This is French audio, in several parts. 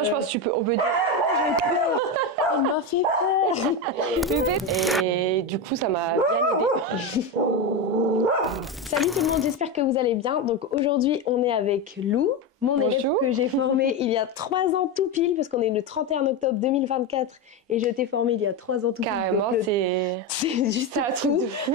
Maintenant, je pense que on peut dire j'ai peur. Il m'a fait peur. Et du coup, ça m'a bien aidé. Salut tout le monde, j'espère que vous allez bien. Donc aujourd'hui, on est avec Lou, mon élève que j'ai formé il y a 3 ans tout pile, parce qu'on est le 31 octobre 2024 et je t'ai formé il y a 3 ans tout pile. Carrément, c'est juste un truc de fou.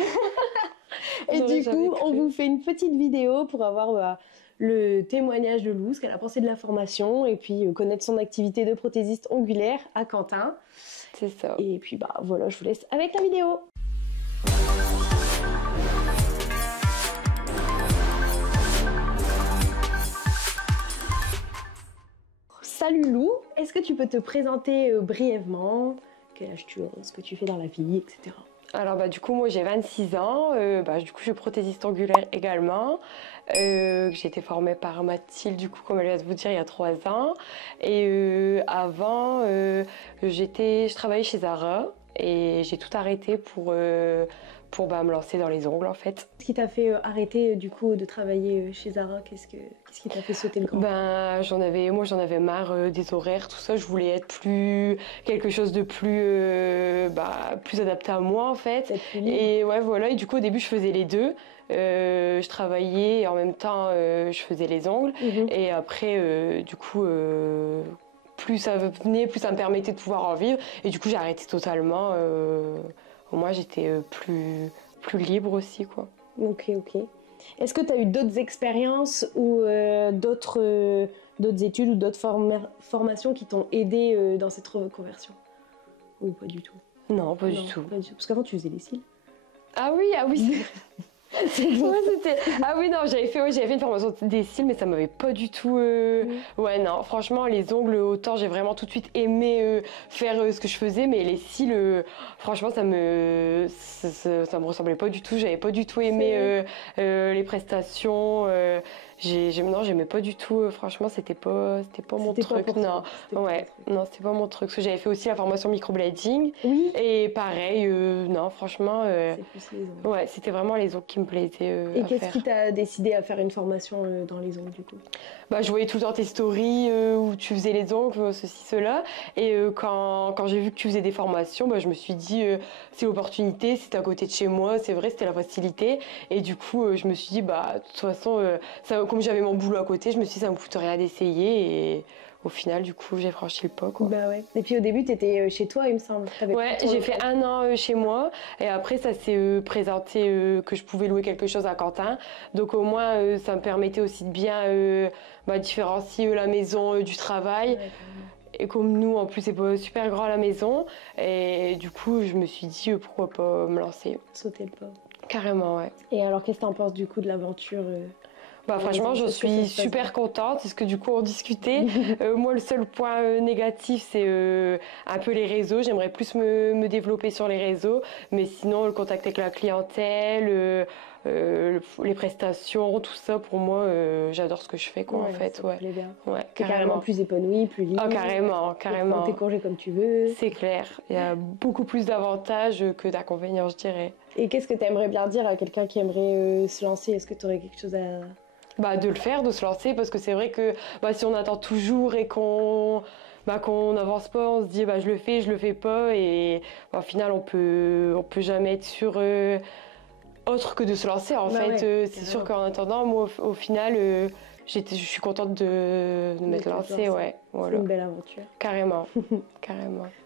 Et du coup, on vous fait une petite vidéo pour avoir le témoignage de Lou, ce qu'elle a pensé de la formation, et puis connaître son activité de prothésiste ongulaire à Quentin. C'est ça. Et puis voilà, je vous laisse avec la vidéo. Salut Lou, est-ce que tu peux te présenter brièvement? Quel âge tu as, ce que tu fais dans la vie, etc. Alors du coup moi j'ai 26 ans, du coup je suis prothésiste angulaire également. J'ai été formée par Mathilde du coup comme elle vient de vous dire il y a 3 ans. Et avant je travaillais chez Zara et j'ai tout arrêté pour me lancer dans les ongles en fait. Qu'est-ce qui t'a fait arrêter du coup de travailler chez Zara? Qu'est-ce qui t'a fait sauter le grand? J'en avais marre des horaires, tout ça. Je voulais être quelque chose de plus adapté à moi en fait. Et ouais voilà. Et du coup au début je faisais les deux. Je travaillais et en même temps je faisais les ongles. Et après du coup plus ça venait, plus ça me permettait de pouvoir en vivre. Et du coup j'ai arrêté totalement. Au moins j'étais plus libre aussi quoi. Ok. Est-ce que tu as eu d'autres expériences ou d'autres études ou d'autres formations qui t'ont aidé dans cette reconversion? Ou pas du tout? Non, pas du tout. Parce qu'avant tu faisais les cils. Ah oui, Ah oui, non, j'avais fait une formation des cils, mais ça m'avait pas du tout... Ouais, non, franchement, les ongles, autant j'ai vraiment tout de suite aimé faire ce que je faisais, mais les cils, franchement, ça me ressemblait pas du tout. J'avais pas du tout aimé les prestations. Non, j'aimais pas du tout. Franchement, c'était pas mon truc. Non, c'était pas mon truc. Parce que j'avais fait aussi la formation microblading. Oui. Et pareil, non, franchement, ouais, c'était vraiment les ongles qui me plaisaient. Et qu'est-ce qui t'a décidé à faire une formation dans les ongles du coup? Je voyais tout le temps tes stories où tu faisais les ongles, ceci, cela. Et quand j'ai vu que tu faisais des formations, je me suis dit, c'est l'opportunité, c'était à côté de chez moi, c'est vrai, c'était la facilité. Et du coup, je me suis dit, de toute façon, comme j'avais mon boulot à côté, je me suis dit, ça me coûte rien d'essayer. Et au final, du coup, j'ai franchi le pas, quoi. Ouais. Et puis au début, tu étais chez toi, il me semble. Ouais, j'ai fait 1 an chez moi. Et après, ça s'est présenté que je pouvais louer quelque chose à Quentin. Donc au moins, ça me permettait aussi de bien différencier la maison du travail. Ouais, et comme nous, en plus, c'est pas super grand la maison. Et du coup, je me suis dit, pourquoi pas me lancer. Sauter le pas. Carrément, ouais. Et alors, qu'est-ce que t'en penses du coup de l'aventure franchement, je suis super contente. C'est ce que du coup on discutait. Moi, le seul point négatif, c'est un peu les réseaux. J'aimerais plus me développer sur les réseaux. Mais sinon, le contact avec la clientèle, les prestations, tout ça, pour moi, j'adore ce que je fais, quoi, en fait. Ça me plaît bien. Ouais, t'es carrément plus épanouie, plus libre. Ah, carrément. Prends tes congés comme tu veux. C'est clair. Il y a beaucoup plus d'avantages que d'inconvénients, je dirais. Et qu'est-ce que tu aimerais bien dire à quelqu'un qui aimerait se lancer? Est-ce que tu aurais quelque chose à... de le faire, de se lancer, parce que c'est vrai que si on attend toujours et qu'on n'avance pas, on se dit je le fais pas, et au final on peut jamais être sûr autre que de se lancer en fait. C'est sûr qu'en attendant, moi au final je suis contente de m'être lancée. Ouais, voilà. C'est une belle aventure. Carrément.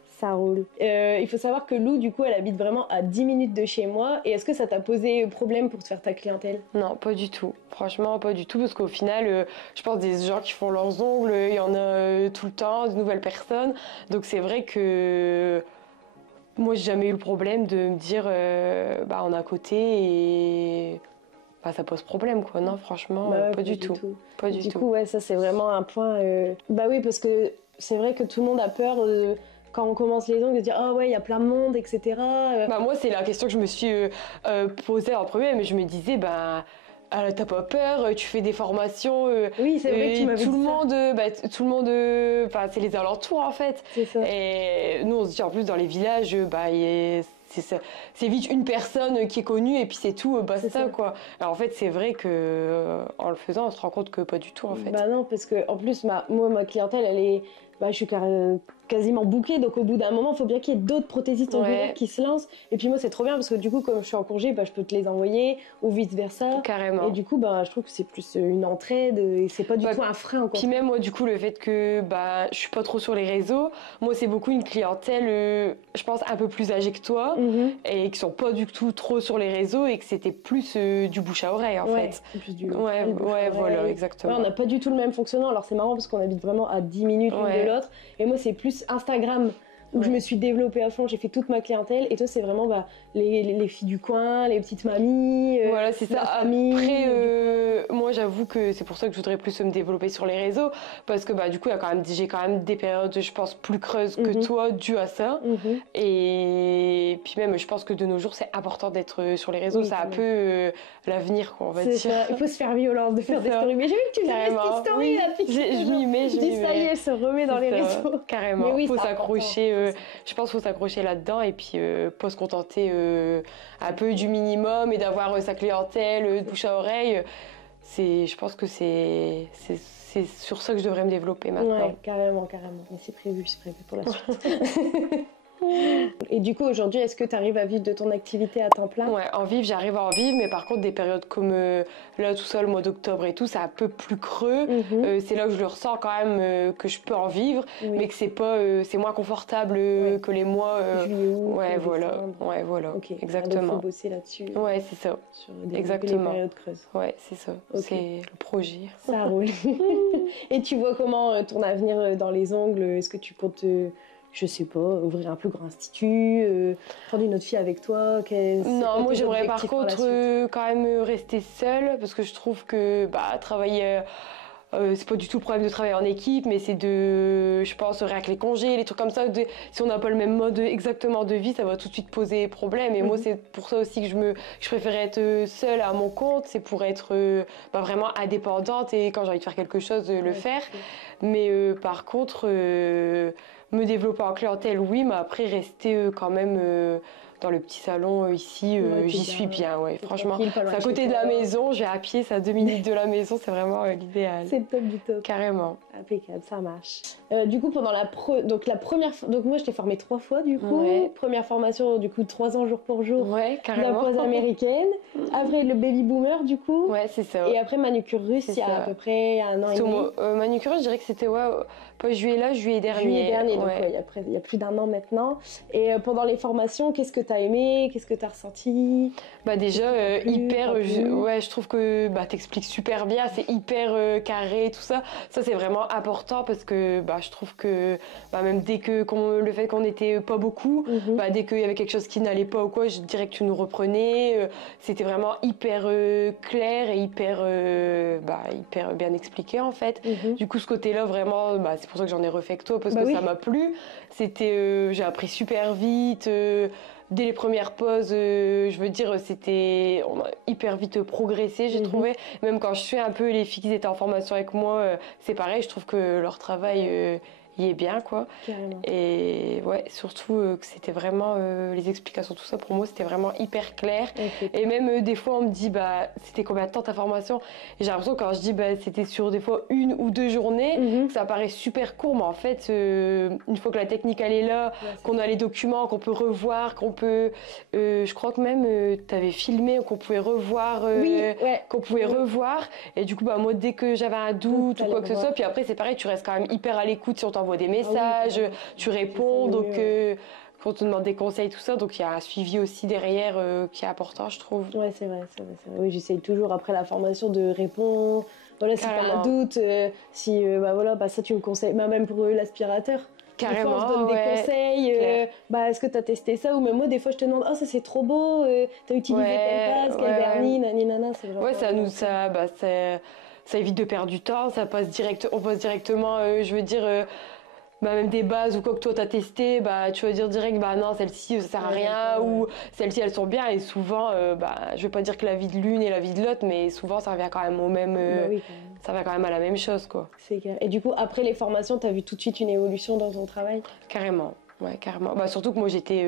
Ça roule. Il faut savoir que Lou, du coup, elle habite vraiment à 10 minutes de chez moi. Et est-ce que ça t'a posé problème pour te faire ta clientèle? Non, pas du tout. Franchement, pas du tout. Parce qu'au final, je pense des gens qui font leurs ongles, il y en a tout le temps, de nouvelles personnes. Donc c'est vrai que moi, j'ai jamais eu le problème de me dire on est à côté et ça pose problème, quoi. Non, franchement, pas du tout. Pas du tout. Du coup, ouais, ça c'est vraiment un point... oui, parce que c'est vrai que tout le monde a peur... quand on commence les ongles, de dire ah ouais, il y a plein de monde, etc. Moi, c'est la question que je me suis posée en premier, mais je me disais, t'as pas peur, tu fais des formations. Oui, c'est vrai que tu m'avais dit tout le monde, c'est les alentours en fait. C'est ça. Et nous, on se dit en plus dans les villages, c'est vite une personne qui est connue et puis c'est tout, basta quoi. Alors en fait c'est vrai que en le faisant on se rend compte que pas du tout en fait. Bah non, parce que en plus moi ma clientèle elle est, je suis quasiment bouquée, donc au bout d'un moment il faut bien qu'il y ait d'autres prothésistes ongulaires qui se lancent. Et puis moi c'est trop bien parce que du coup comme je suis en congé, je peux te les envoyer ou vice versa. Carrément. Et du coup je trouve que c'est plus une entraide et c'est pas du tout un frein quoi. Puis même moi du coup le fait que je suis pas trop sur les réseaux, moi c'est beaucoup une clientèle je pense un peu plus âgée que toi et qui sont pas du tout trop sur les réseaux et que c'était plus du bouche à oreille en fait. Plus du voilà exactement. On n'a pas du tout le même fonctionnement. Alors c'est marrant parce qu'on habite vraiment à 10 minutes l'une de l'autre et moi c'est plus Instagram où je me suis développée à fond, j'ai fait toute ma clientèle et toi c'est vraiment les filles du coin, les petites mamies, voilà c'est ça. Famille. Après moi j'avoue que c'est pour ça que je voudrais plus me développer sur les réseaux parce que du coup j'ai quand même des périodes je pense plus creuses que toi dû à ça et puis même je pense que de nos jours c'est important d'être sur les réseaux, c'est un peu l'avenir quoi on va dire. Il faut se faire violence de faire des stories, mais j'ai vu que tu faisais des stories là, je m'y mets, ça y est, elle se remet dans les réseaux. Carrément, il faut s'accrocher. Je pense qu'il faut s'accrocher là-dedans et puis pas se contenter un peu du minimum et d'avoir sa clientèle de bouche à oreille. Je pense que c'est sur ça que je devrais me développer maintenant. Ouais, carrément. Mais c'est prévu pour la suite. Et du coup, aujourd'hui, est-ce que tu arrives à vivre de ton activité à temps plein? Ouais, j'arrive à en vivre, mais par contre, des périodes comme là, tout ça, le mois d'octobre et tout, c'est un peu plus creux. C'est là où je le ressens quand même que je peux en vivre, mais que c'est moins confortable que les mois. Juillet, août, voilà. Okay. Exactement. Il faut bosser là-dessus. Ouais, c'est ça. Sur les périodes creuses. Ouais, c'est ça. C'est le projet. Ça roule. Et tu vois comment ton avenir dans les ongles? Est-ce que tu comptes je sais pas, ouvrir un plus grand institut, prendre une autre fille avec toi? Non, moi j'aimerais par contre quand même rester seule parce que je trouve que travailler, c'est pas du tout le problème de travailler en équipe, mais c'est je pense, rien que les congés, les trucs comme ça, si on n'a pas le même mode exactement de vie, ça va tout de suite poser problème. Et moi c'est pour ça aussi que je préfère être seule à mon compte, c'est pour être vraiment indépendante et quand j'ai envie de faire quelque chose, le faire. Mais par contre... me développer en clientèle, oui, mais après rester quand même dans le petit salon ici, j'y suis bien, franchement. C'est à côté de la maison, j'ai à pied, c'est à 2 minutes de la maison, c'est vraiment l'idéal. C'est le top du top. Carrément. Impeccable, ça marche. Du coup, pendant la première... Donc moi, je t'ai formée 3 fois, du coup. Première formation, du coup, 3 ans jour pour jour. Ouais, carrément. La pose américaine. Après, le baby boomer, du coup. Ouais, c'est ça. Et après, manucure russe, il y a à peu près 1 an et demi. Manucure russe, je dirais que c'était, pas juillet dernier. Juillet dernier, donc il y a plus d'1 an maintenant. Et pendant les formations, qu'est-ce que tu as aimé? Qu'est-ce que tu as ressenti? Déjà, je trouve que t'expliques super bien, c'est hyper carré, tout ça. Ça, c'est vraiment important parce que je trouve que même dès que le fait qu'on n'était pas beaucoup, dès qu'il y avait quelque chose qui n'allait pas ou quoi, je dirais que tu nous reprenais. C'était vraiment hyper clair et hyper bien expliqué en fait. Du coup, ce côté-là, vraiment, c'est pour ça que j'en ai refait que toi parce que ça m'a plu. C'était, j'ai appris super vite. Dès les premières pauses, je veux dire, on a hyper vite progressé, j'ai trouvé. Même quand je suis un peu les filles qui étaient en formation avec moi, c'est pareil, je trouve que leur travail y est bien, quoi. Carrément. Et surtout que c'était vraiment, les explications, tout ça, pour moi, c'était vraiment hyper clair. Et même des fois, on me dit, c'était combien de temps ta formation? Et j'ai l'impression que quand je dis, c'était sur des fois 1 ou 2 journées, que ça paraît super court, mais en fait, une fois que la technique, elle est là, qu'on a les documents, qu'on peut revoir, qu'on peut... je crois que même, tu avais filmé, qu'on pouvait revoir, revoir. Et du coup, moi, dès que j'avais un doute ou quoi que ce soit, puis après, c'est pareil, tu restes quand même hyper à l'écoute si on t'envoie des messages, tu réponds, donc quand on te demande des conseils, tout ça, donc il y a un suivi aussi derrière qui est important, je trouve. Ouais, c'est vrai. Oui, j'essaye toujours après la formation de répondre. Voilà, si t'as un doute, si ça tu me conseilles, même pour l'aspirateur. Carrément, on se donne des conseils, est-ce que tu as testé ça? Ou même moi, des fois, je te demande, ça c'est trop beau, tu as utilisé quelle base, quel vernis, nani, c'est vraiment... ça évite de perdre du temps, on passe directement, je veux dire... même des bases ou quoi que toi t'as testé, tu vas dire direct non, celle-ci ça sert à rien, ou celles-ci elles sont bien, et souvent je vais pas dire que la vie de l'une et la vie de l'autre, mais souvent ça revient quand même au même ça revient quand même à la même chose, quoi. C'est clair. Et du coup après les formations, t'as vu tout de suite une évolution dans ton travail? Carrément, carrément. Surtout que moi j'étais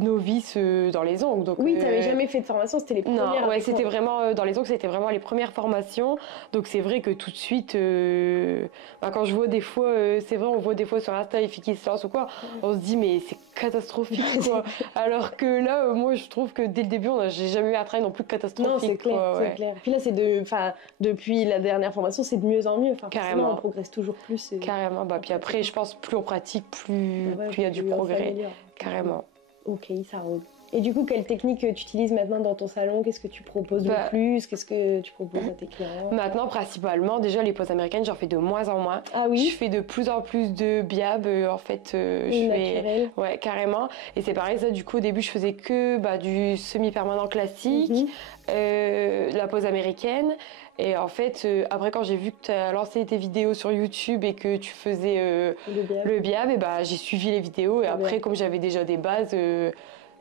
novice dans les ongles. Donc, oui, tu n'avais jamais fait de formation, c'était les premières. Non, ouais, c'était vraiment, dans les ongles, c'était vraiment les premières formations. Donc c'est vrai que tout de suite, quand je vois des fois, c'est vrai, on voit des fois sur Insta les filles qui se lancent ou quoi, on se dit mais c'est catastrophique quoi. Alors que là, moi je trouve que dès le début, j'ai jamais eu un travail non plus catastrophique. Non, c'est clair, quoi, c'est clair. Puis là, depuis la dernière formation, c'est de mieux en mieux. Carrément. On progresse toujours plus. Carrément. Puis après, je pense plus on pratique, plus il y a du progrès. Carrément. Ok, ça roule. Et du coup, quelle technique tu utilises maintenant dans ton salon? Qu'est-ce que tu proposes le plus? Qu'est-ce que tu proposes à tes clients? Maintenant, principalement, déjà les poses américaines, j'en fais de moins en moins. Ah oui? Je fais de plus en plus de biab. En fait, je fais... Ouais, carrément. Et c'est pareil, ça, du coup, au début, je faisais que du semi-permanent classique, la pose américaine. Et en fait, après, quand j'ai vu que tu as lancé tes vidéos sur YouTube et que tu faisais le biab, et j'ai suivi les vidéos. Et après, comme j'avais déjà des bases...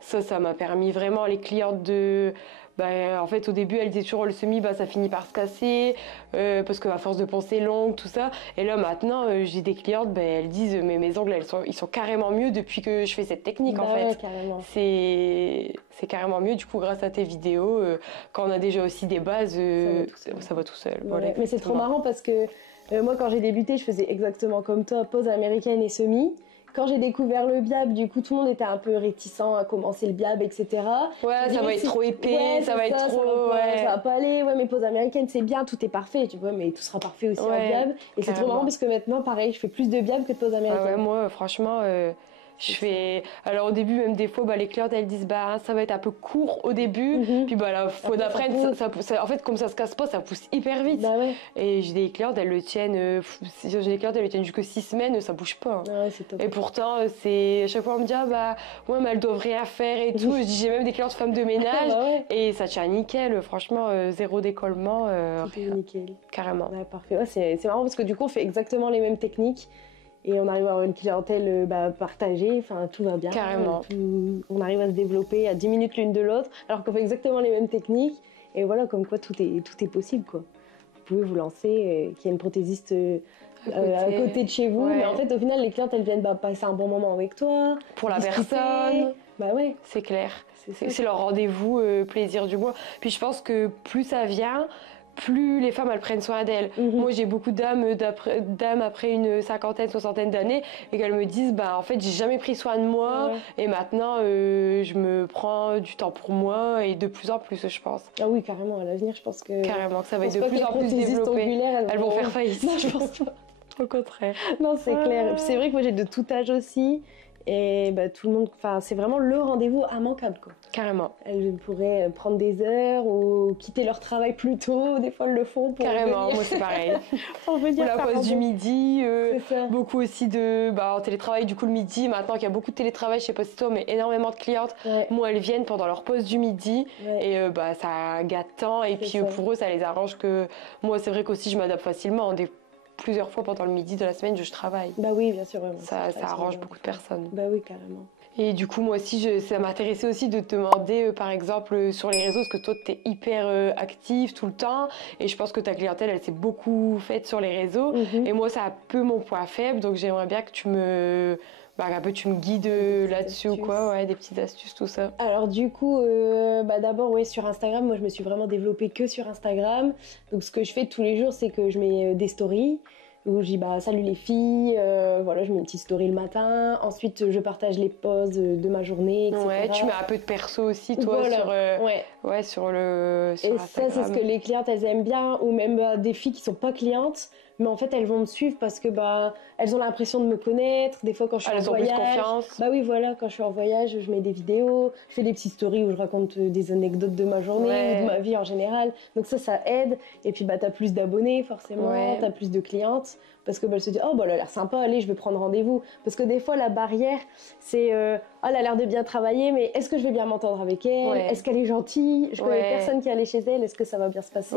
Ça m'a permis vraiment les clientes de... en fait, au début, elles disaient toujours le semi, ça finit par se casser, parce qu'à force de penser longue, tout ça. Et là, maintenant, j'ai des clientes, elles disent, mais mes ongles, ils sont carrément mieux depuis que je fais cette technique, en fait. Ouais, c'est carrément mieux, du coup, grâce à tes vidéos. Quand on a déjà aussi des bases, ça va tout seul. Ouais, voilà, mais c'est trop marrant parce que moi, quand j'ai débuté, je faisais exactement comme toi, pose américaine et semi. Quand j'ai découvert le biab, du coup, tout le monde était un peu réticent à commencer le biab, etc. Ouais, ça va être trop épais, ça va être trop... Ça va pas aller, ouais, mais pose américaine, c'est bien, tout est parfait, tu vois, mais tout sera parfait aussi en biab. Et c'est trop marrant parce que maintenant, pareil, je fais plus de biab que de pose américaine. Ah ouais, moi, franchement... je fais... Alors au début, même des fois, les clientes, elles disent ça va être un peu court au début. Puis la fois d'après, en fait, comme ça se casse pas, ça pousse hyper vite. Et j'ai des clientes, elles le tiennent... jusque 6 semaines, ça bouge pas. Ouais, c'est top. Et pourtant, à chaque fois, on me dit ouais, mais elles doivent rien faire et tout. J'ai même des clientes femmes de ménage. Et ça tient nickel, franchement, zéro décollement. Nickel. Carrément. Ouais, parfait. Ouais, c'est marrant parce que du coup, on fait exactement les mêmes techniques. Et on arrive à avoir une clientèle partagée, enfin tout va bien. Carrément. On arrive à se développer à 10 minutes l'une de l'autre, alors qu'on fait exactement les mêmes techniques. Et voilà, comme quoi tout est possible, quoi. Vous pouvez vous lancer, qu'il y ait une prothésiste à côté de chez vous. Mais en fait, au final, les clientes, elles viennent passer un bon moment avec toi. Pour la personne. Ouais. C'est clair. C'est leur rendez-vous plaisir du mois. Puis je pense que plus ça vient, plus les femmes elles prennent soin d'elles. Moi j'ai beaucoup de dames après une cinquantaine, soixantaine d'années et qu'elles me disent en fait j'ai jamais pris soin de moi et maintenant je me prends du temps pour moi et de plus en plus je pense. Ah oui carrément, à l'avenir je pense que... Carrément que ça va être de plus en plus développé. Elles vont faire faillite. Non je pense pas. Au contraire. Non c'est clair. C'est vrai que moi j'ai de tout âge aussi. Et tout le monde, c'est vraiment le rendez-vous immanquable, quoi. Carrément. Elles pourraient prendre des heures ou quitter leur travail plus tôt, des fois elles le font pour Carrément, venir. moi c'est pareil. Pour venir la pause du midi, beaucoup aussi en télétravail du coup le midi, maintenant qu'il y a beaucoup de télétravail, je sais pas si toi, mais énormément de clientes, moi elles viennent pendant leur pause du midi et ça gâte tant et puis pour eux ça les arrange que moi c'est vrai qu'aussi je m'adapte facilement, plusieurs fois pendant le midi de la semaine, je travaille. Bah oui, bien sûr. Ça arrange beaucoup de personnes. Bah oui, carrément. Et du coup, moi aussi, ça m'intéressait aussi de te demander, par exemple, sur les réseaux, parce que toi, tu es hyper active tout le temps. Et je pense que ta clientèle, elle s'est beaucoup faite sur les réseaux. Et moi, c'est un peu mon point faible. Donc, j'aimerais bien que tu me guides là-dessus ou quoi, des petites astuces, tout ça. Alors du coup, d'abord sur Instagram, moi je me suis vraiment développée que sur Instagram. Donc ce que je fais tous les jours, c'est que je mets des stories où je dis salut les filles, je mets une petite story le matin. Ensuite je partage les poses de ma journée, etc. Ouais, tu mets un peu de perso aussi toi sur Instagram. Ça c'est ce que les clientes elles aiment bien, ou même des filles qui sont pas clientes. Mais en fait, elles vont me suivre parce que elles ont l'impression de me connaître. Des fois, quand je suis en voyage, elles ont plus confiance. Oui, voilà, quand je suis en voyage, je mets des vidéos, je fais des petites stories où je raconte des anecdotes de ma journée ou de ma vie en général. Donc ça aide. Et puis, t'as plus d'abonnés forcément, t'as plus de clientes parce que elles se disent elle a l'air sympa, allez, je vais prendre rendez-vous. Parce que des fois, la barrière, c'est elle a l'air de bien travailler, mais est-ce que je vais bien m'entendre avec elle? Est-ce qu'elle est gentille? Je connais personne qui allait chez elle. Est-ce que ça va bien se passer?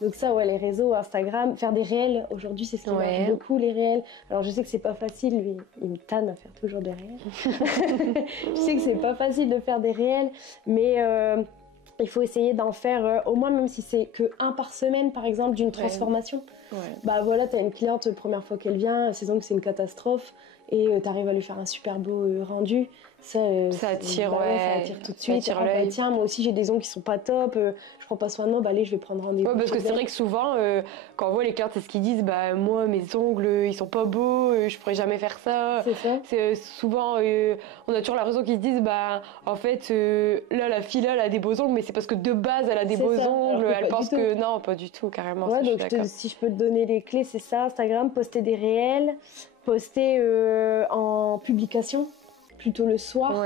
Donc ça, les réseaux, Instagram, faire des réels. Aujourd'hui, c'est ce qui marche beaucoup, les réels. Alors, je sais que c'est pas facile, lui, il me tanne à faire toujours des réels. Je sais que c'est pas facile de faire des réels, mais il faut essayer d'en faire au moins, même si c'est que un par semaine, par exemple, d'une transformation. Bah voilà, t'as une cliente, première fois qu'elle vient, ses ongles c'est une catastrophe et t'arrives à lui faire un super beau rendu. Ça attire, ça attire tout de suite. Ça attire l'œil. Tiens, moi aussi j'ai des ongles qui sont pas top, je prends pas soin de moi, bah allez, je vais prendre rendez-vous. Ouais, parce que c'est vrai que souvent, quand on voit les clientes, c'est ce qu'ils disent, bah moi mes ongles ils sont pas beaux, je pourrais jamais faire ça. C'est ça. C'est souvent, on a toujours la raison qu'ils se disent, bah en fait là la fille là elle a des beaux ongles, mais c'est parce que de base elle a des beaux ongles, elle pense que non, pas du tout, carrément. Ouais, donc si je peux te donner les clés, c'est ça, Instagram, poster des réels, poster en publication. Plutôt le soir,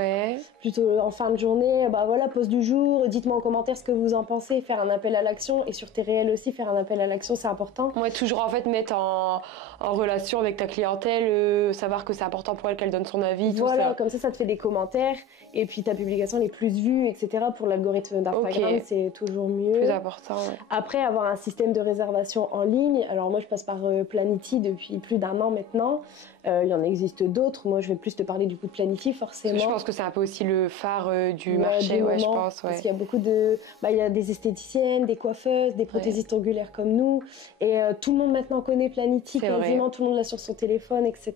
plutôt en fin de journée, bah voilà, post du jour, dites-moi en commentaire ce que vous en pensez, faire un appel à l'action et sur tes réels aussi, faire un appel à l'action, c'est important. Ouais, toujours en fait mettre en relation avec ta clientèle, savoir que c'est important pour elle qu'elle donne son avis, tout ça. Voilà, comme ça te fait des commentaires et puis ta publication les plus vues, etc. Pour l'algorithme d'Instagram, c'est toujours mieux. Plus important, Après, avoir un système de réservation en ligne, alors moi je passe par Planity depuis plus d'1 an maintenant. Il y en existe d'autres. Moi, je vais plus te parler du coup de Planity, forcément. Je pense que c'est un peu aussi le phare du marché, je pense. Parce qu'il y a beaucoup de... il y a des esthéticiennes, des coiffeuses, des prothésistes ongulaires comme nous. Et tout le monde maintenant connaît Planity, quasiment tout le monde l'a sur son téléphone, etc.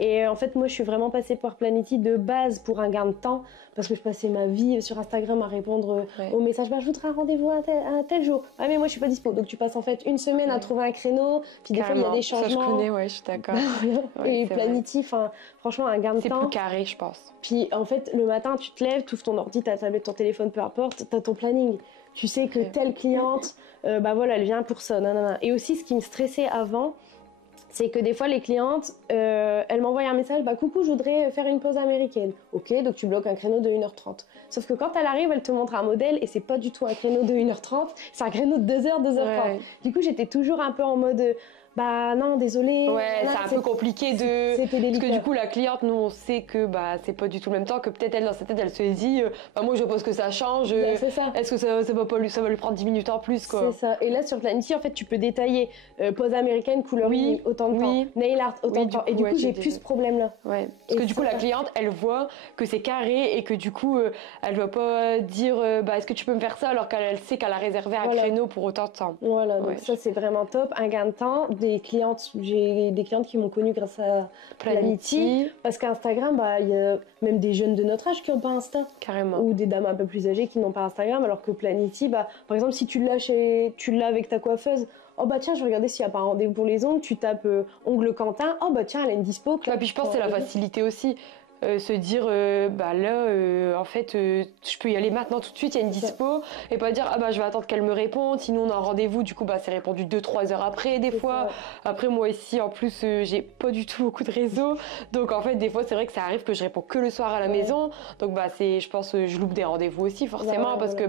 Et en fait, moi, je suis vraiment passée par Planity de base pour un gain de temps. Parce que je passais ma vie sur Instagram à répondre aux messages. Bah, je voudrais un rendez-vous à tel jour. Ah, mais moi, je suis pas dispo. Donc, tu passes en fait une semaine à trouver un créneau. Puis des fois, il y a des changements. Ça, je connais, je suis d'accord. Et Planity, franchement, un gain de temps. C'est plus carré, je pense. Puis, en fait, le matin, tu te lèves, tu ouvres ton ordi, ta tablette, ton téléphone, peu importe, tu as ton planning. Tu sais que telle cliente, elle vient pour ça. Nanana. Et aussi, ce qui me stressait avant, c'est que des fois, les clientes, elles m'envoient un message, coucou, je voudrais faire une pause américaine. Ok, donc tu bloques un créneau de 1h30. Sauf que quand elle arrive, elle te montre un modèle et c'est pas du tout un créneau de 1h30, c'est un créneau de 2h, 2h30. Du coup, j'étais toujours un peu en mode... non, désolé. C'est un peu compliqué de... Parce que du coup, la cliente, nous, on sait que c'est pas du tout le même temps, que peut-être elle, dans sa tête, elle se dit, moi, je pense que ça change. C'est ça. Est-ce que ça va lui prendre 10 minutes en plus, quoi. C'est ça. Et là, sur Planity, en fait, tu peux détailler pose américaine, couleur autant de temps. Nail art, autant de temps. Et du coup, j'ai plus ce problème-là. Parce que du coup, la cliente, elle voit que c'est carré et que du coup, elle va pas dire, est-ce que tu peux me faire ça, alors qu'elle sait qu'elle a réservé un créneau pour autant de temps. Voilà, donc ça, c'est vraiment top. Un gain de temps. J'ai des clientes qui m'ont connue grâce à Planity. Parce qu'Instagram, il y a même des jeunes de notre âge qui n'ont pas Insta. Carrément. Ou des dames un peu plus âgées qui n'ont pas Instagram. Alors que Planity, par exemple, si tu l'as avec ta coiffeuse, oh tiens, je vais regarder s'il n'y a pas un rendez-vous pour les ongles. Tu tapes ongle Quentin. Oh tiens, elle a une dispo. Puis je pense que c'est la facilité aussi. Se dire en fait je peux y aller maintenant tout de suite, il y a une dispo, et pas dire je vais attendre qu'elle me réponde, sinon on a un rendez-vous, du coup c'est répondu 2-3 heures après des fois. Après moi ici en plus j'ai pas du tout beaucoup de réseau, donc en fait des fois c'est vrai que ça arrive que je réponds que le soir à la maison, donc je pense je loupe des rendez-vous aussi forcément, parce que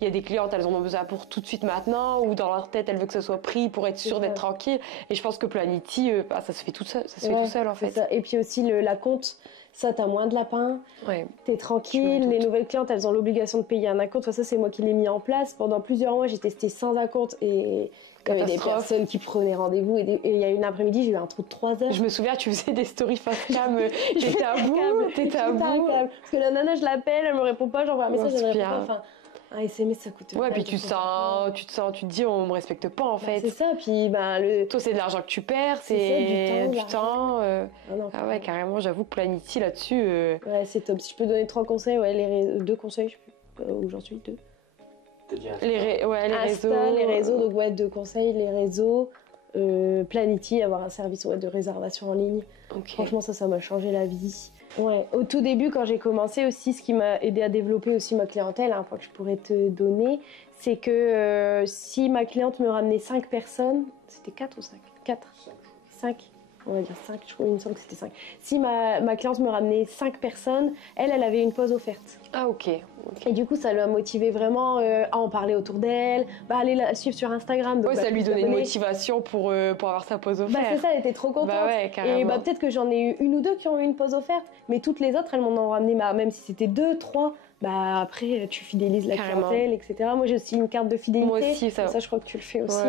il y a des clientes, elles ont besoin pour tout de suite maintenant, ou dans leur tête elles veulent que ce soit pris pour être sûre d'être tranquille, et je pense que Planity ça se fait tout seul, tout seul en fait. Ça. Et puis aussi la compte, ça t'as moins de lapins, t'es tranquille, les nouvelles clientes elles ont l'obligation de payer un acompte, ça c'est moi qui l'ai mis en place. Pendant plusieurs mois j'ai testé sans acompte et il y avait des personnes qui prenaient rendez-vous et il y a une après-midi j'ai eu un trou de 3 heures. Je me souviens, tu faisais des stories face cam, t'étais à bout. Parce que la nana je l'appelle, elle me répond pas, j'envoie un message, elle me répond pas. Un SMS ça coûte. Puis tu te dis on me respecte pas en fait. C'est ça, puis toi c'est de l'argent que tu perds, c'est du temps. Carrément, j'avoue que Planity là-dessus. C'est top. Si je peux donner 3 conseils, 2 conseils, je sais pas où j'en suis, 2. Les réseaux. Les réseaux, donc 2 conseils, les réseaux. Planity, avoir un service de réservation en ligne. Franchement ça m'a changé la vie. Au tout début, quand j'ai commencé aussi, ce qui m'a aidé à développer aussi ma clientèle, un point que je pourrais te donner, c'est que si ma cliente me ramenait 5 personnes, c'était 4 ou 5 4 5 on va dire 5, il me semble que c'était 5. Si ma cliente me ramenait 5 personnes, elle avait une pause offerte. Ah ok. Et du coup, ça l'a motivé vraiment à en parler autour d'elle, aller la suivre sur Instagram. Donc, ça lui donnait une motivation pour avoir sa pause offerte. C'est ça, elle était trop contente. Et peut-être que j'en ai eu 1 ou 2 qui ont eu une pause offerte, mais toutes les autres, elles m'en ont ramené, même si c'était 2, 3. Après, tu fidélises la clientèle, etc. Moi, j'ai aussi une carte de fidélité. Moi aussi, ça je crois que tu le fais aussi.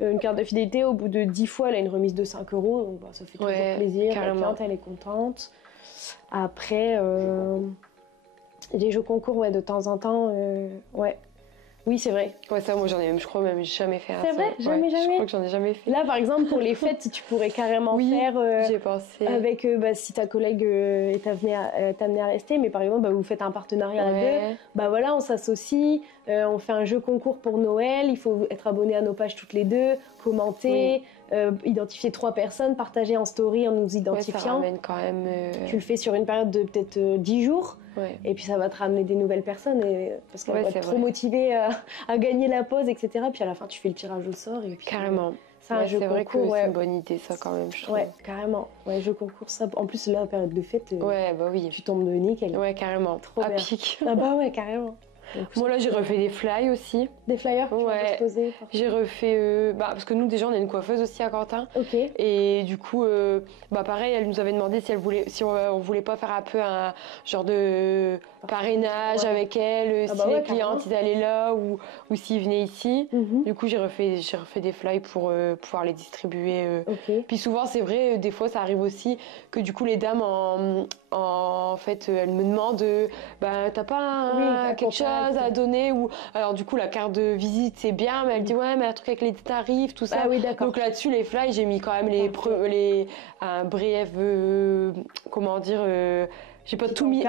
Une carte de fidélité, au bout de 10 fois, elle a une remise de 5 €. Donc, ça fait toujours plaisir. La cliente, elle est contente. Après, des jeux concours, de temps en temps. Oui, c'est vrai. Ouais, ça, moi, je crois même jamais fait un C'est vrai, jamais. Je crois que j'en ai jamais fait. Là, par exemple, pour les fêtes, tu pourrais carrément faire j'ai pensé. avec, si ta collègue est amenée à rester, mais par exemple, vous faites un partenariat à deux, voilà, on s'associe, on fait un jeu concours pour Noël, il faut être abonné à nos pages toutes les deux, commenter, identifier 3 personnes, partager en story en nous identifiant. Ça ramène quand même... Tu le fais sur une période de peut-être 10 jours. Ouais. Et puis ça va te ramener des nouvelles personnes parce qu'elle va être trop motivée à gagner la pause, etc. Puis à la fin, tu fais le tirage au sort. Et puis, carrément. C'est un jeu concours. Vrai que c'est une bonne idée, ça, quand même, je trouve. Ouais, carrément. Ouais, jeu concours, ça. En plus, là, en période de fête, tu tombes de nickel. Ouais, carrément. Trop bien. Pic. Ah bah ouais, carrément. Donc, moi, là, j'ai refait des fly aussi. Des flyers que tu vas disposer. J'ai refait... parce que nous, déjà, on a une coiffeuse aussi à Quentin. Ok. Et du coup, pareil, elle nous avait demandé si on voulait pas faire un peu un genre de parrainage avec elle, si les clientes, ils allaient là ou s'ils venaient ici. Du coup, j'ai refait des fly pour pouvoir les distribuer. Puis souvent, c'est vrai, des fois, ça arrive aussi que du coup, les dames, en fait, elles me demandent t'as pas quelque chose à donner ou alors du coup la carte de visite c'est bien mais elle dit mais un truc avec les tarifs tout ça. Donc là-dessus les fly j'ai mis quand même un bref comment dire j'ai pas tout mis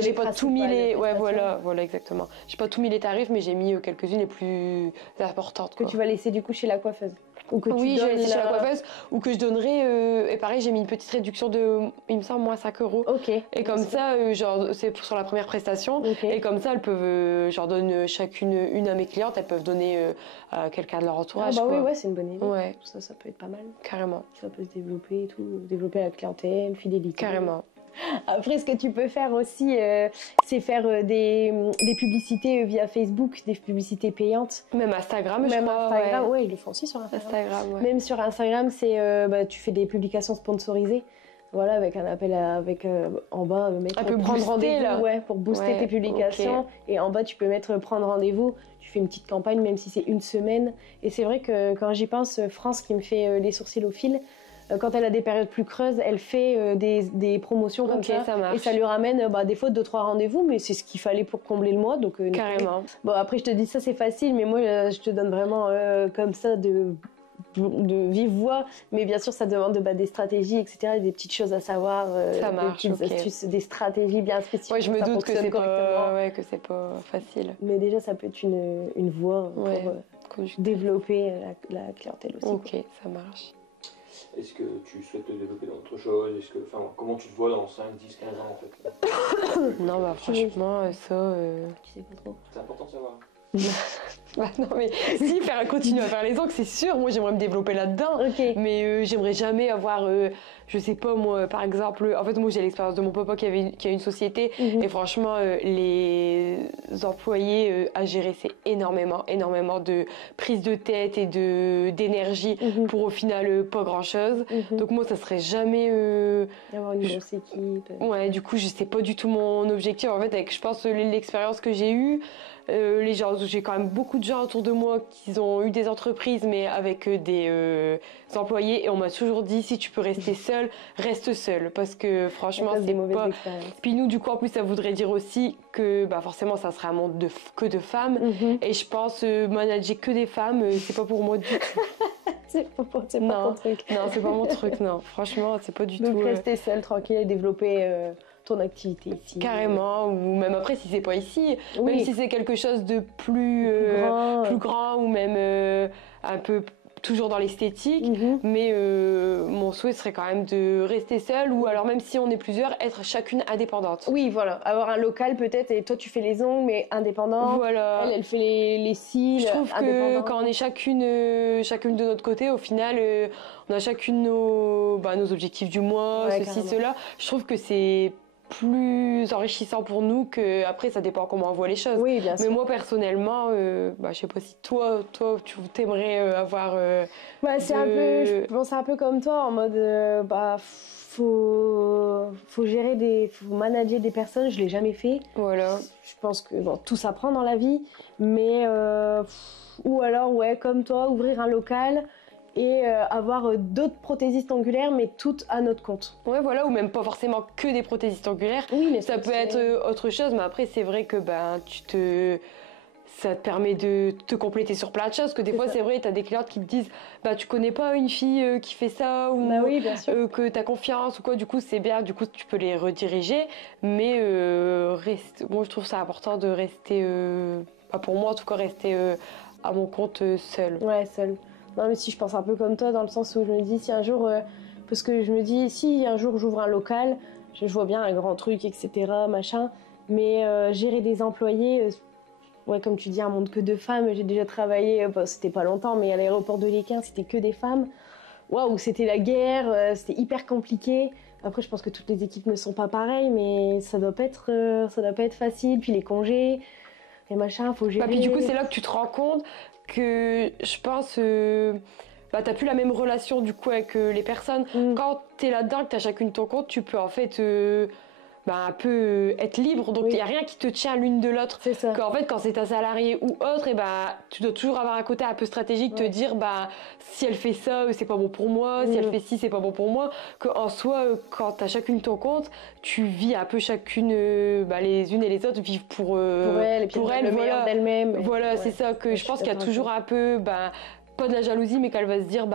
j'ai pas tout mis voilà exactement. J'ai pas tout mis les tarifs mais j'ai mis quelques-unes les plus importantes que tu vas laisser du coup chez la coiffeuse. Ou que je vais laisser chez la coiffeuse ou que je donnerai et pareil j'ai mis une petite réduction de il me semble moins 5 €. Et comme ça genre c'est sur la première prestation et comme ça elles peuvent j'en donne chacune une à mes clientes, elles peuvent donner à quelqu'un de leur entourage. C'est une bonne idée. Tout ça peut être pas mal. Carrément. Ça peut se développer et tout, développer la clientèle, fidélité. Carrément. Après, ce que tu peux faire aussi, c'est faire des publicités via Facebook, des publicités payantes. Même Instagram, je crois. Instagram, ils le font aussi sur Instagram. Même sur Instagram, c'est tu fais des publications sponsorisées. Voilà, avec un appel en bas, mettre prendre rendez-vous pour booster tes publications. Et en bas, tu peux mettre prendre rendez-vous. Tu fais une petite campagne, même si c'est une semaine. Et c'est vrai que quand j'y pense, France qui me fait les sourcils au fil, quand elle a des périodes plus creuses, elle fait des promotions comme ça et ça lui ramène des fois 2-3 rendez-vous, mais c'est ce qu'il fallait pour combler le mois. Donc, carrément. Bon, après, je te dis ça, c'est facile, mais moi, je te donne vraiment comme ça de vive voix, mais bien sûr, ça demande des stratégies, etc., des petites choses à savoir, des petites astuces, des stratégies bien spécifiques. Ouais, je me doute que c'est pas facile. Mais déjà, ça peut être une voie pour développer la clientèle aussi. Ok, ça marche. Est-ce que tu souhaites te développer dans autre chose? Comment tu te vois dans 5, 10, 15 ans en fait? Non, franchement, ça... Tu sais pas trop. C'est important de savoir. Non mais si continuer à faire les ongles c'est sûr, moi j'aimerais me développer là-dedans mais j'aimerais jamais avoir je sais pas moi par exemple en fait moi j'ai l'expérience de mon papa qui a une société et franchement les employés à gérer c'est énormément de prise de tête et d'énergie pour au final pas grand chose donc moi ça serait jamais d'avoir une grosse équipe du coup je sais pas du tout mon objectif en fait avec je pense l'expérience que j'ai eue les gens, j'ai quand même beaucoup de gens autour de moi qui ont eu des entreprises mais avec des employés et on m'a toujours dit si tu peux rester seul, reste seul parce que franchement c'est pas... Puis nous du coup en plus ça voudrait dire aussi que forcément ça serait un monde que de femmes et je pense manager que des femmes c'est pas pour moi du tout. c'est pas ton truc. Non c'est pas mon truc non franchement c'est pas du tout. Donc rester seul tranquille et développer ton activité ici. Carrément, ou même après si c'est pas ici, même si c'est quelque chose de plus grand ou même un peu toujours dans l'esthétique, mais mon souhait serait quand même de rester seule ou alors même si on est plusieurs, être chacune indépendante. Oui, voilà, avoir un local peut-être et toi tu fais les ongles mais indépendant. Voilà. Elle fait les cils. Je trouve que quand on est chacune de notre côté, au final, on a chacune nos objectifs du mois, ceci, cela. Je trouve que c'est plus enrichissant pour nous que après ça dépend comment on voit les choses. Oui, bien sûr. Mais moi personnellement je sais pas si toi tu t'aimerais avoir c'est un peu je pense un peu comme toi en mode faut gérer faut manager des personnes, je l'ai jamais fait. Voilà. Je pense que tout s'apprend dans la vie mais ou alors comme toi ouvrir un local et avoir d'autres prothésistes ongulaires, mais toutes à notre compte. Ouais, voilà, ou même pas forcément que des prothésistes ongulaires. Oui, mais ça peut être autre chose, mais après, c'est vrai que ça te permet de te compléter sur plein de choses. Parce que des fois, c'est vrai, tu as des clientes qui te disent bah, tu connais pas une fille qui fait ça ou oui, bien sûr. Que tu as confiance ou quoi. Du coup, c'est bien. Du coup, tu peux les rediriger. Mais moi, je trouve ça important de rester, pour moi en tout cas, rester à mon compte seule. Ouais, seule. Non, mais si je pense un peu comme toi, dans le sens où je me dis si un jour, parce que je me dis si un jour j'ouvre un local, je vois bien un grand truc, etc., machin, mais gérer des employés. Ouais, comme tu dis, un monde que de femmes. J'ai déjà travaillé, c'était pas longtemps, mais à l'aéroport de Léquin, c'était que des femmes. Waouh, c'était la guerre, c'était hyper compliqué. Après, je pense que toutes les équipes ne sont pas pareilles, mais ça doit pas être facile. Puis les congés, les machins, faut gérer. Puis du coup, c'est là que tu te rends compte que je pense t'as plus la même relation du coup avec les personnes. Quand t'es là-dedans, que t'as chacune ton compte, tu peux en fait un peu être libre, donc il n'y a rien qui te tient l'une de l'autre. C'est ça. Qu'en fait, quand c'est un salarié ou autre, tu dois toujours avoir un côté un peu stratégique, te dire si elle fait ça, c'est pas bon pour moi, si elle fait ci, c'est pas bon pour moi. Qu'en soi, quand tu as chacune ton compte, tu vis un peu chacune, les unes et les autres vivent pour elle, et puis pour le meilleur d'elle-même. Voilà, c'est ça que je pense qu'il y a toujours un peu pas de la jalousie, mais qu'elle va se dire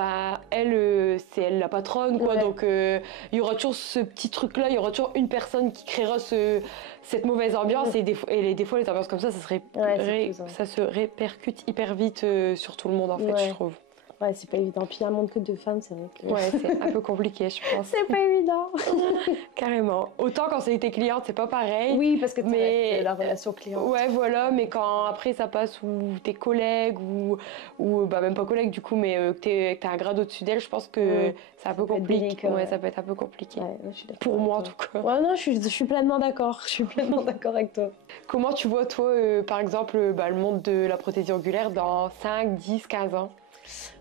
elle c'est elle la patronne quoi. Donc il y aura toujours ce petit truc là, il y aura toujours une personne qui créera cette mauvaise ambiance et des fois les ambiances comme ça ça se répercute hyper vite sur tout le monde en fait, je trouve. Ouais, c'est pas évident. Puis un monde que de femmes, c'est vrai que... Ouais, c'est un peu compliqué, je pense. C'est pas évident. Carrément. Autant quand c'est tes clientes, c'est pas pareil. Oui, parce que c'est la relation client. Ouais, voilà, mais quand après ça passe ou tes collègues ou même pas collègues du coup, mais que t'as un grade au-dessus d'elle, je pense que c'est un peu compliqué. Ouais, ça peut être un peu compliqué. Ouais, je suis pour moi en tout cas. Ouais, non, je suis pleinement d'accord. Je suis pleinement d'accord avec toi. Comment tu vois toi, par exemple, le monde de la prothésie angulaire dans 5, 10, 15 ans?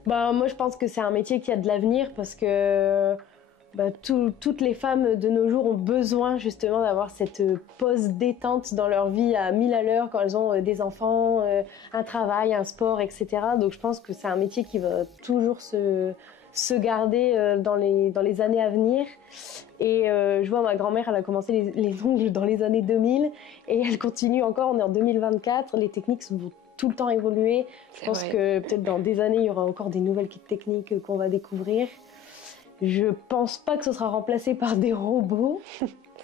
Moi, je pense que c'est un métier qui a de l'avenir parce que toutes les femmes de nos jours ont besoin justement d'avoir cette pause détente dans leur vie à 1000 à l'heure quand elles ont des enfants, un travail, un sport, etc. Donc je pense que c'est un métier qui va toujours se garder dans les années à venir. Et je vois ma grand-mère, elle a commencé les ongles dans les années 2000 et elle continue encore, on est en 2024, les techniques vont tout le temps évoluer. Je pense que peut-être dans des années, il y aura encore des nouvelles techniques qu'on va découvrir. Je pense pas que ce sera remplacé par des robots.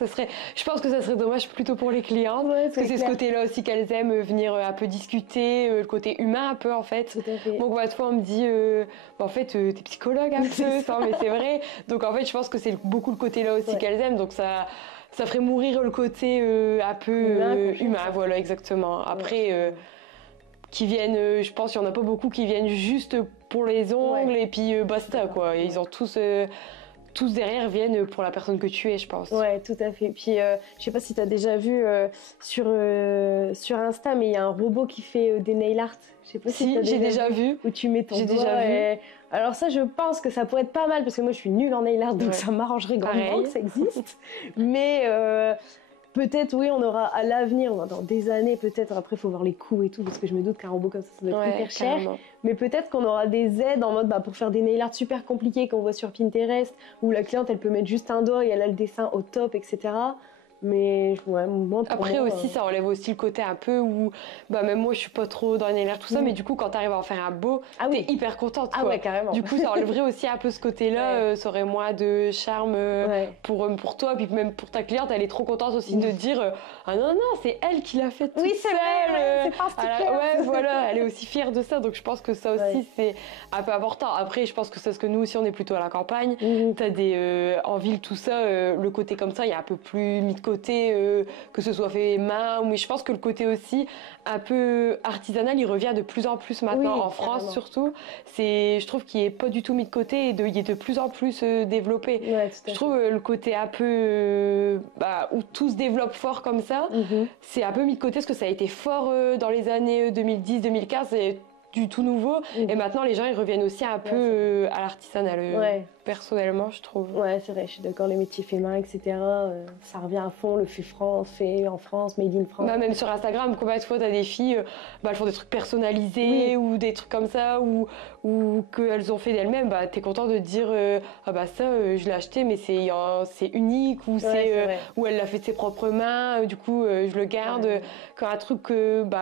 Je pense que ça serait dommage plutôt pour les clientes, parce que c'est ce côté-là aussi qu'elles aiment, venir un peu discuter, le côté humain un peu en fait. Tout à fait. Donc toi on me dit, en fait t'es psychologue un peu, mais c'est vrai. Donc en fait je pense que c'est beaucoup le côté-là aussi qu'elles aiment, donc ça ferait mourir le côté un peu humain, voilà exactement. Après... qui viennent, je pense qu'il n'y en a pas beaucoup qui viennent juste pour les ongles et puis basta quoi. Et ils ont tous derrière viennent pour la personne que tu es, je pense. Ouais, tout à fait. Puis je sais pas si tu as déjà vu sur Insta, mais il y a un robot qui fait des nail art. Je sais pas si j'ai déjà vu. Où tu mets ton doigt. Alors ça, je pense que ça pourrait être pas mal parce que moi je suis nulle en nail art, donc ça m'arrangerait grandement que ça existe. Mais peut-être, oui, on aura à l'avenir, dans des années peut-être, après il faut voir les coûts et tout, parce que je me doute qu'un robot comme ça doit être hyper cher. Carrément. Mais peut-être qu'on aura des aides en mode pour faire des nail art super compliqués qu'on voit sur Pinterest, où la cliente elle peut mettre juste un doigt et elle a le dessin au top, etc. Mais moi, après aussi ça enlève aussi le côté un peu où même moi je suis pas trop dans les nail art tout ça, mais du coup quand t'arrives à en faire un beau, t'es hyper contente quoi. Ah ouais, carrément. Du coup ça enlèverait aussi un peu ce côté là, ça aurait moins de charme pour toi, puis même pour ta cliente elle est trop contente aussi de dire ah non c'est elle qui l'a fait toute seule. Oui c'est vrai, c'est pas ouais voilà, elle est aussi fière de ça, donc je pense que ça aussi c'est un peu important. Après je pense que c'est ce que nous aussi on est plutôt à la campagne, t'as des en ville tout ça, le côté comme ça il y a un peu plus mis de côté, que ce soit fait main, mais je pense que le côté aussi un peu artisanal il revient de plus en plus maintenant en France surtout, je trouve qu'il est pas du tout mis de côté et il est de plus en plus développé. Je trouve le côté un peu où tout se développe fort comme ça, c'est un peu mis de côté parce que ça a été fort dans les années 2010-2015 et du tout nouveau, et maintenant les gens ils reviennent aussi un peu à l'artisanal. personnellement, je trouve. Ouais, c'est vrai, je suis d'accord, les métiers faits main, etc. Ça revient à fond, le fait en France, made in France. Bah, même sur Instagram, combien de fois t'as des filles, elles font des trucs personnalisés ou des trucs comme ça, ou qu'elles ont fait d'elles-mêmes, bah t'es content de te dire ah bah ça je l'ai acheté mais c'est unique, ou ou elle l'a fait de ses propres mains, du coup je le garde. Quand un truc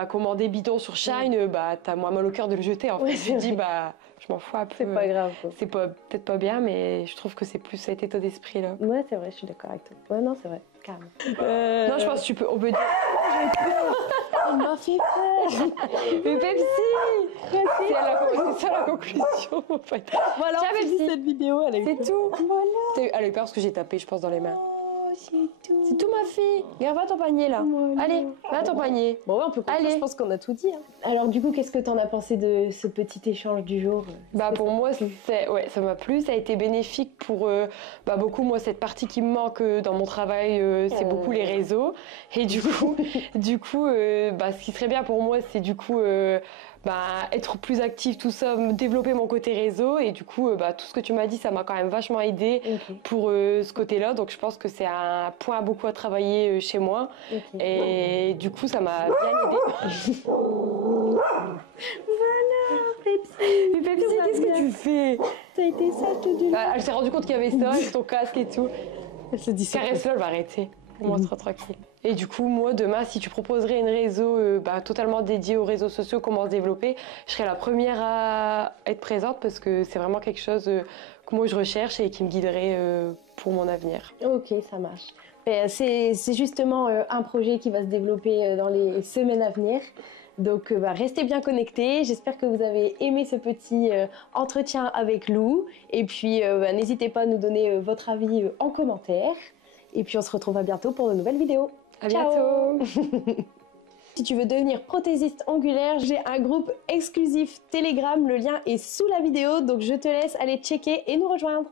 commandé bidon sur Shine, bah t'as moins mal au cœur de le jeter en fait. Tu te dis bah je m'en fous un peu. C'est pas grave. C'est peut-être pas bien, mais je trouve que c'est plus cet état d'esprit là. Ouais, c'est vrai, je suis d'accord avec toi. Ouais, non, c'est vrai, carrément. Non, je pense que on peut dire. Il m'a fait peur. Mais Pepsi, c'est ça la conclusion en fait. Voilà, tiens, Pepsi, cette vidéo, elle a eu peur. C'est tout. Voilà. Elle a eu peur parce que j'ai tapé, je pense, dans les mains. C'est tout, ma fille. Regarde, va ton panier là. Allez, va ton panier. Bon, ouais, on peut conclure, je pense qu'on a tout dit. Hein. Alors, du coup, qu'est-ce que t'en as pensé de ce petit échange du jour? Bah, pour moi, ça m'a plu. Ça a été bénéfique pour beaucoup. Moi, cette partie qui me manque dans mon travail, c'est beaucoup les réseaux. Et du coup, ce qui serait bien pour moi, c'est du coup être plus active, tout ça, développer mon côté réseau. Et du coup, tout ce que tu m'as dit, ça m'a quand même vachement aidé pour ce côté-là. Donc, je pense que c'est un point beaucoup à travailler chez moi. Et du coup, ça m'a bien aidé. Voilà, Pepsi. Mais Pepsi, qu'est-ce que tu fais? T'as été sage tout du long. Elle s'est rendue compte qu'il y avait ça, avec ton casque et tout. Elle se dit ça. Caresse-le, elle va arrêter. Moi, sera tranquille. Et du coup, moi, demain, si tu proposerais une réseau totalement dédiée aux réseaux sociaux, comment se développer, je serais la première à être présente parce que c'est vraiment quelque chose que moi je recherche et qui me guiderait pour mon avenir. Ok, ça marche. C'est justement un projet qui va se développer dans les semaines à venir. Donc restez bien connectés, j'espère que vous avez aimé ce petit entretien avec Lou. Et puis n'hésitez pas à nous donner votre avis en commentaire. Et puis on se retrouve à bientôt pour de nouvelles vidéos. À bientôt. Si tu veux devenir prothésiste angulaire, j'ai un groupe exclusif Telegram, le lien est sous la vidéo, donc je te laisse aller checker et nous rejoindre.